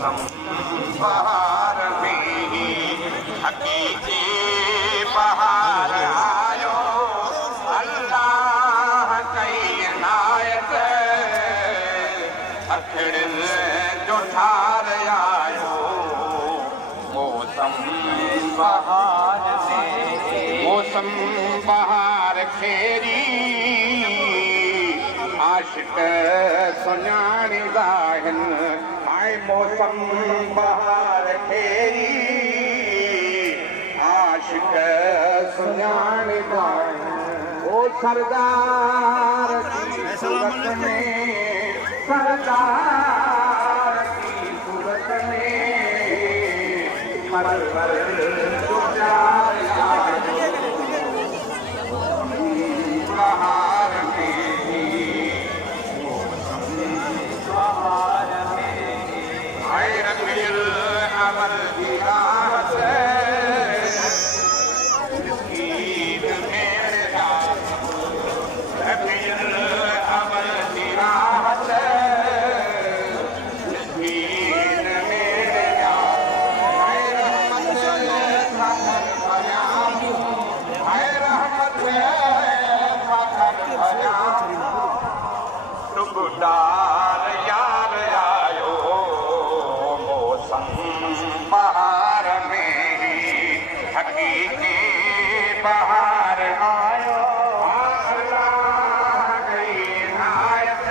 मौसम बहार में हकीकी बहार आयो अल्लाह कई नायत अखड़िन जो ठार आयो मौसम बहार से मौसम बहार खेरी आशिक सुञाणींदा आहिनि हाय मौसम बहार खेरी आशिक सुञाणींदा आहिनि ओ सरदार की सूरत में सरदार की सूरत में परवर जो प्यार बहार में अमल की राहत मिस्कीन मेरे अमल की राहत मिस्कीन मेरे टुकड़ार यार आयो मौसम बहार में हकीकी बहार आयो अल्लाह कई नायत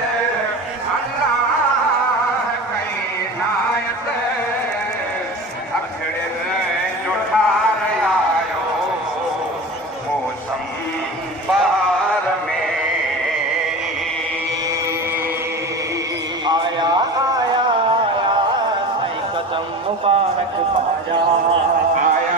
अल्लाह कई नायत अखड़े जो ठार आयो मौसम बहार में आया आया आया साईं कदम मुबारक पाया आया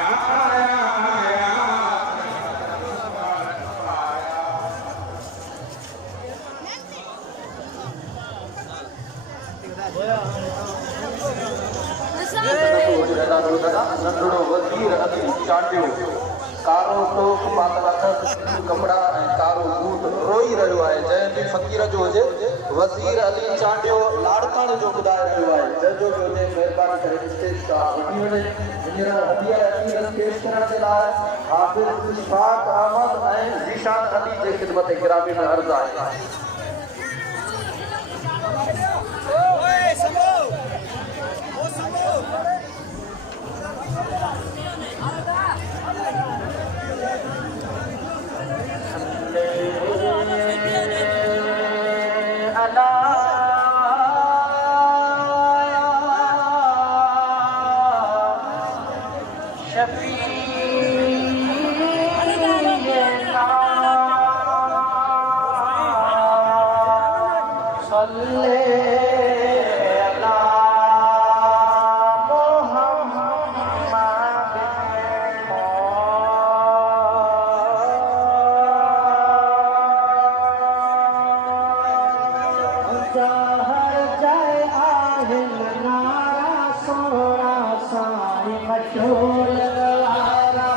नंढड़ो वज़ीर अली चाटियो कारो टोप पातल अथसि कपड़ा ऐं कारो बूट रोई रहियो आहे जंहिं फ़क़ीर जो हुजे वज़ीर अली चाटियो लाड़काणे जो ॿुधाए रहियो आहे जंहिंजो बि हुजे महिरबानी करे स्टेज खां वठी वञे हींअर हदीअ अकीरत पेश करण जे लाइ हाफ़िज़ इशफाक़ अहमद ऐं ज़ीशान अली जे ख़िदमत गिरामी में अर्ज़ु आहे सोना साईं मचोल वारा